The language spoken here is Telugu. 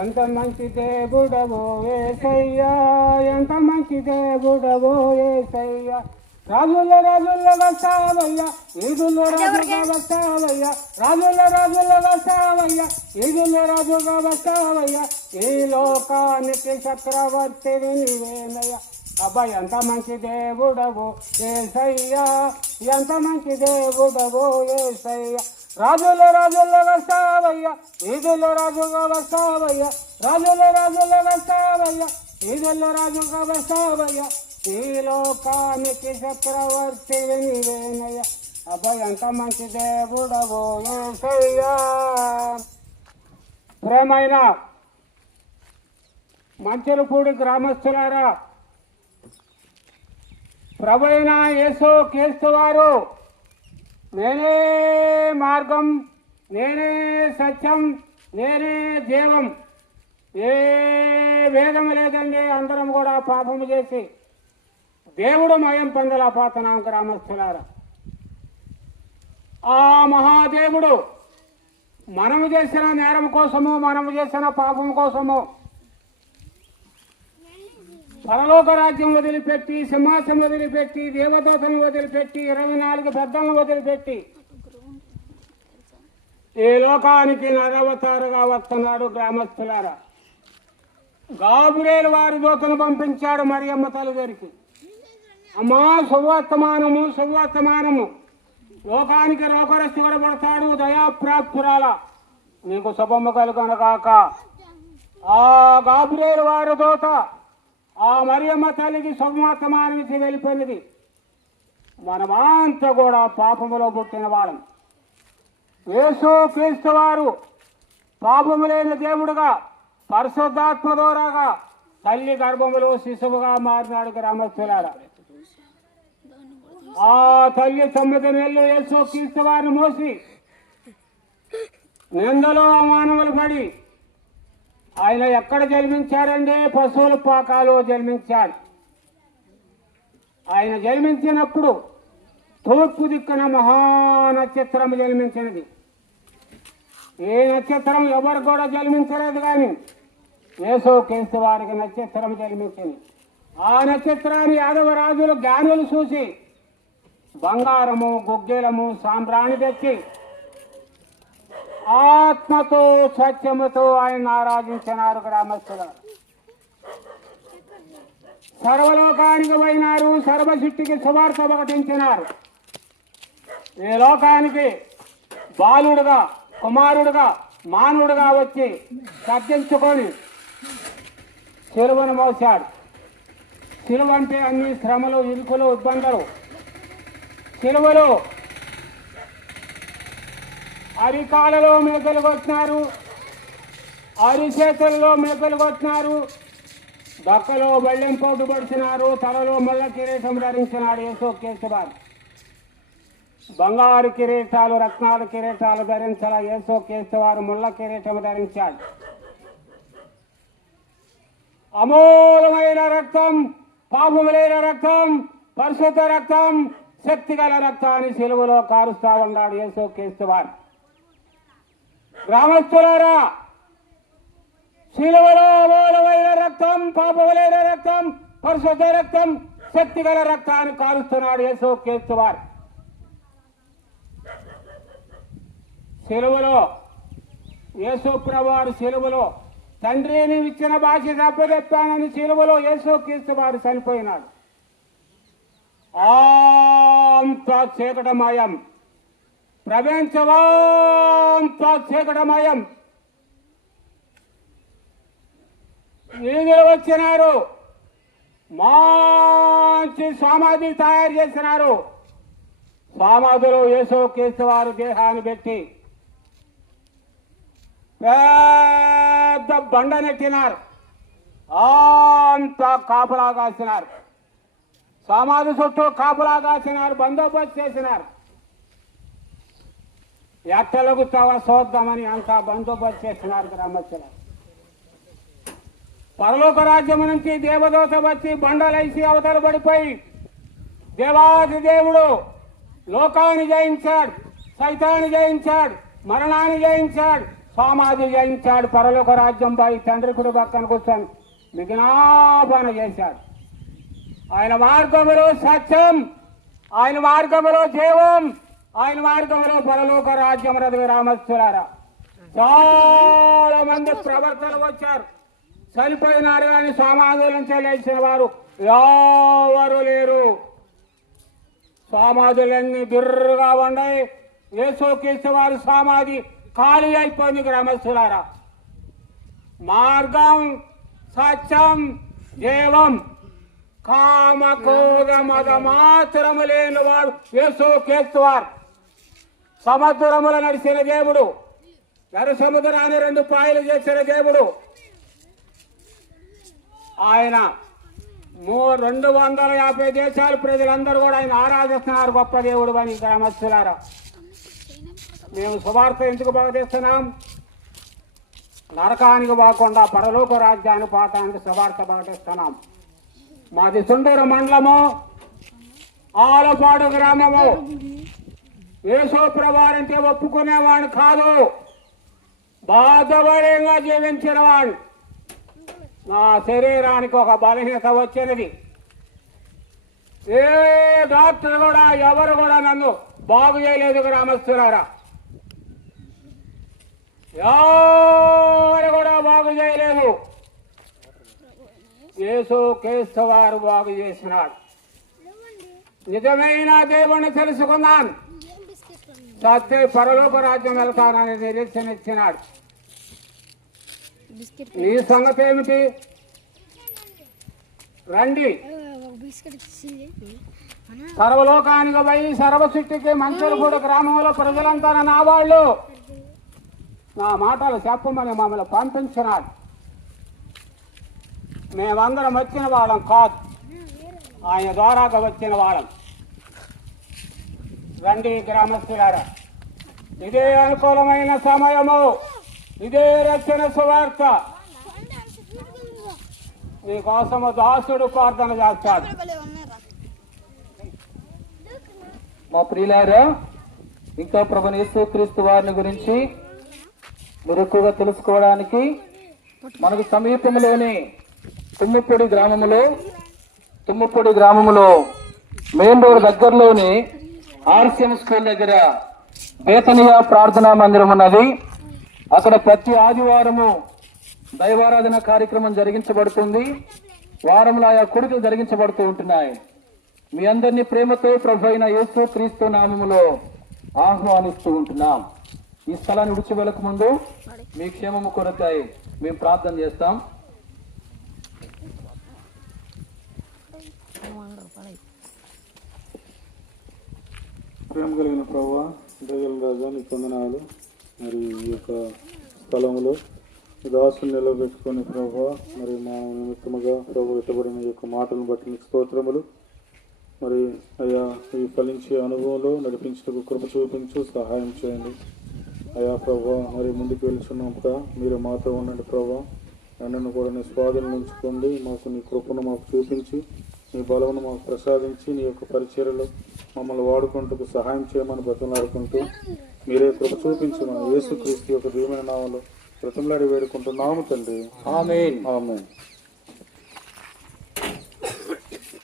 ఎంత మంచి దేవుడవో యేసయ్యా, ఎంత మంచి దేవుడవో యేసయ్యా. రాజుల రాజుల వస్తావయ్యా, ఈదుల రాజుగా వస్తావయ్యా. రాజుల రాజుల వస్తావయ్యా, ఈదుల రాజుగా వస్తావయ్యా. ఈ లోకానికి చక్రవర్తి నీవేనయ్యా. అబ్బా ఎంత మంచి దేవుడవో యేసయ్యా, ఎంత మంచి దేవుడవో యేసయ్యా. రాజుల రాజుల వస్తావయ్యా, ఈదుల రాజుగా వస్తావయ్యా. రాజుల రాజుల వస్తావయ్యా, ఈదుల రాజుగా వస్తావయ్యా. ఈ లోకానికి చక్రవర్తి నీవేనయ్యా. అబ్బా ఎంత మంచి దేవుడవో యేసయ్యా. ప్రేమైన మంచలపూడి గ్రామస్తులారా, ప్రభువైన యేసు క్రీస్తు వారు నేనే మార్గం, నేనే సత్యం, నేనే జీవం, ఏ భేదం లేదండి. అందరం కూడా పాపము చేసి దేవుడు మయం పొందలేకపోతున్నాం గ్రామస్తులారా. ఆ మహాదేవుడు మనము చేసిన నేరం కోసము, మనము చేసిన పాపం కోసము పరలోక రాజ్యం వదిలిపెట్టి, సింహాసనం వదిలిపెట్టి, దేవదూతను వదిలిపెట్టి, 24 పెద్దలను వదిలిపెట్టి ఈ లోకానికి నరవతారుగా వస్తున్నాడు. గ్రామస్తులారా, గాబ్రియేలు వారి దూతను పంపించాడు మరియమ్మ తల్లి దగ్గరికి. అమ్మా సువర్తమానము, సువర్తమానము, లోకానికి రోగరస్తి పడతాడు, దయాప్రాప్తురాల, నీకు శుభము కలుగునగాక. ఆ గాబ్రియేలు వారి దూత ఆ మరియమ్మ తల్లికి శుభవర్తమానమిచ్చి వెళ్ళిపోయినది. మనమంతా కూడా పాపములో పుట్టిన వాళ్ళం. యేసు క్రీస్తు వారు పాపము లేని దేవుడుగా, పరిశుద్ధాత్మ ద్వారాగా తల్లి గర్భములో శిశువుగా మారినాడు. గ్రామస్తులారా, ఆ తల్లి 9 నెలలు యేసు క్రీస్తు వారిని మోసి నిందలో అవమానములు పడి ఆయన ఎక్కడ జన్మించాడంటే పశువుల పాకాలో జన్మించాడు. ఆయన జన్మించినప్పుడు తూర్పు దిక్కున మహానక్షత్రం జన్మించినది. ఏ నక్షత్రం ఎవరు కూడా జన్మించలేదు, కానీ యేసు క్రీస్తు వారికి నక్షత్రం జన్మించింది. ఆ నక్షత్రాన్ని యాదవ రాజులు జ్ఞానులు చూసి బంగారము, గుగ్గిలము, సాంబ్రాణి తెచ్చి ఆత్మతో సత్యముతో ఆయన ఆరాధించినారు. గ్రామస్తులు సర్వలోకానికి పోయినారు, సర్వశక్తికి సువార్త ప్రకటించినారు. ఈ లోకానికి బాలుడుగా, కుమారుడుగా, మానవుడుగా వచ్చి తగ్గించుకొని సిలువను మోశాడు. సిలువ అంటే అన్ని శ్రమలు, ఇరుకులు, ఇబ్బందులు. సిలువలో అరికాలలో మేకలు కొట్టినారు, అరిచేతుల్లో మేకలు కొట్టినారు, దక్కలో బెళ్ళెం పోటు పడిచినారు, తలలో మల్ల కిరీటం ధరించినాడు. యేసు క్రీస్తు వారు బంగారు కిరీటాలు, రత్నాలు కిరీటాలు ధరించాల. యేసు క్రీస్తు వారు ముళ్ళ కిరీటం ధరించాడు. అమూలమైన రక్తం, పాపములైన రక్తం, పరిశుద్ధ రక్తం, శక్తిగల రక్తాన్ని సిలువలో కారుస్తా ఉన్నాడు యేసు క్రీస్తు వారు. గ్రామస్తులారా, సిలువలో అమూలమైన రక్తం, పాపములైన రక్తం, పరిశుద్ధ రక్తం, శక్తిగల రక్తాన్ని కారుస్తున్నాడు యేసు క్రీస్తు వారు. సిలువలో యేసు ప్రభువారు సిలువలో తండ్రిని ఇచ్చిన భాష తప్పదెప్పానని సిలువలో యేసు క్రీస్తు వారు చనిపోయినాడు. అంతా చీకటమయం, ప్రపంచమంతా చీకటమయం. ఈదులు వచ్చినారు, మంచి సమాధి తయారు చేసినారు. సమాధిలో యేసు క్రీస్తు వారు దేహాన్ని పెట్టి పెద్ద బండ నెట్టినారు. అంతా కాపలా కాసినారు. సమాధి చుట్టూ కాపలా కాసినారు, బందోబస్తు చేసినారు. ఎట్టలకు చూద్దామని అంతా బందోబస్తు చేసినారు. గ్రామస్తులు పరలోక రాజ్యం నుంచి దేవదూత వచ్చి బండలేసి అవతల పడిపోయి దేవాది దేవుడు లోకాన్ని జయించాడు, సైతాన్ని జయించాడు, మరణాన్ని జయించాడు, సమాధి జయించాడు. పరలోక రాజ్యం పై తండ్రి కుడి పక్కన కూర్చొని విజ్ఞాపన చేశాడు. ఆయన మార్గములో సత్యం, ఆయన మార్గములో జీవం, ఆయన మార్గంలో పరలోక రాజ్యం రవి రామస్తులారా. చాలా మంది ప్రవర్తన వచ్చారు, చనిపోయినారు కానీ సమాధుల నుంచి లేచిన వారు ఎవరు లేరు. సమాధులన్నీ బిర్రుగా ఉన్నాయి. యేసుక్రీస్తు వారి సమాధి ఖాళీ అయిపోయింది. గ్రామస్తులారా, మార్గం, సత్యం, జీవం, కామ క్రోధ మద మాత్రము లేని వాడు యేసుక్రీస్తు వారు. సముద్రముల నడిచిన దేవుడు, ఎర్ర సముద్రాన్ని 2 పాయలు చేసిన దేవుడు. ఆయన 250 దేశాల ప్రజలందరూ కూడా ఆయన ఆరాధిస్తున్నారు. గొప్ప దేవుడు అని. గ్రామస్తులారా, మేము సువార్త ఎందుకు ప్రకటిస్తున్నాం? నరకానికి పోకుండా పరలోక రాజ్యాన్ని పోతానికి సువార్త ప్రకటిస్తున్నాం. మాది సుండూరు మండలము, ఆలపాడు గ్రామము. యేసుప్రభువారంటే ఒప్పుకునేవాడు కాదు, బాధపడంగా జీవించిన వాడు. నా శరీరానికి ఒక బలహీనత వచ్చినది. ఏ డాక్టర్ కూడా ఎవరు కూడా నన్ను బాగు చేయలేదు. గ్రామస్తులారా, ఎవరు కూడా బాగు చేయలేదు. యేసుక్రీస్తు వారు బాగు చేసినాడు. నిజమైన దేవుణ్ణి తెలుసుకున్నాను, సత్య పరలోక రాజ్యం వెళ్తానని నిరీక్షణ ఇచ్చినాడు. నీ సంగతి ఏమిటి? రండి, సర్వలోకానికి పోయి సర్వ సృష్టికి మంచలగూడ గ్రామంలో ప్రజలంతా నా వాళ్ళు, నా మాటలు చెప్పమని మమ్మల్ని పంపించినాడు. మేమందరం వచ్చిన వాళ్ళం కాదు, ఆయన ద్వారాగా వచ్చిన వాళ్ళం. రండి గ్రామస్తులారా, ఇదే అనుకూలమైన సమయము, ఇదే రక్షణ సువార్త. మీకోసము దాసుడు ప్రార్థన చేస్తాడు. మా ప్రియులారా, ఇంకా ప్రభువైన యేసుక్రీస్తు వారిని గురించి మీరు ఎక్కువగా తెలుసుకోవడానికి మనకు సమీపంలోని తుమ్మపూడి గ్రామములో మెయిన్ రోడ్ దగ్గరలోని ఆర్సిఎం స్కూల్ దగ్గర బేతనియా ప్రార్థనా మందిరం ఉన్నది. అక్కడ ప్రతి ఆదివారము దైవారాధన కార్యక్రమం జరిగించబడుతుంది. వారంలో ఆయా కొడుకులు జరిగించబడుతూ ఉంటున్నాయి. మీ అందరినీ ప్రేమతో ప్రభువైన యేసుక్రీస్తు నామములో ఆహ్వానిస్తూ ఉంటున్నాం. ఈ స్థలాన్ని విడిచి వెళ్ళక ముందు మీ క్షేమము కొరకై మేము ప్రార్థన చేస్తాం. ప్రేమ కలిగిన ప్రభువా, దయగల రాజా, నీ వందనాలు. మరి ఈ యొక్క స్థలంలో దాసుని నిలబెట్టుకుని ప్రభువా, మరి మా నిమిత్తముగా ప్రభు ఇష్టపడిన యొక్క మాటలను బట్టి నీకు స్తోత్రములు. మరి అయ్యా, ఈ ఫలించే అనుభవంలో నడిపించడానికి కృప చూపించు, సహాయం చేయండి అయ్యా ప్రభువా. మరి ముందుకు వెళ్తున్నాక మీరు మాతో ఉండండి ప్రభువా. నన్ను కూడా నీ స్వాధీనం ఉంచుకోండి. మాకు నీ కృపను మాకు చూపించి, నీ బలమును మాకు ప్రసాదించి, నీ యొక్క పరిచర్యలో మమ్మల్ని వాడుకుంటూ సహాయం చేయమని బ్రతిమలాడుకుంటూ మీరే కృప చూపించమని యేసుక్రీస్తు యొక్క దివ్యమైన నామములో బ్రతిమలాడి వేడుకుంటున్నాము తండ్రి. ఆమేన్. ఆమేన్.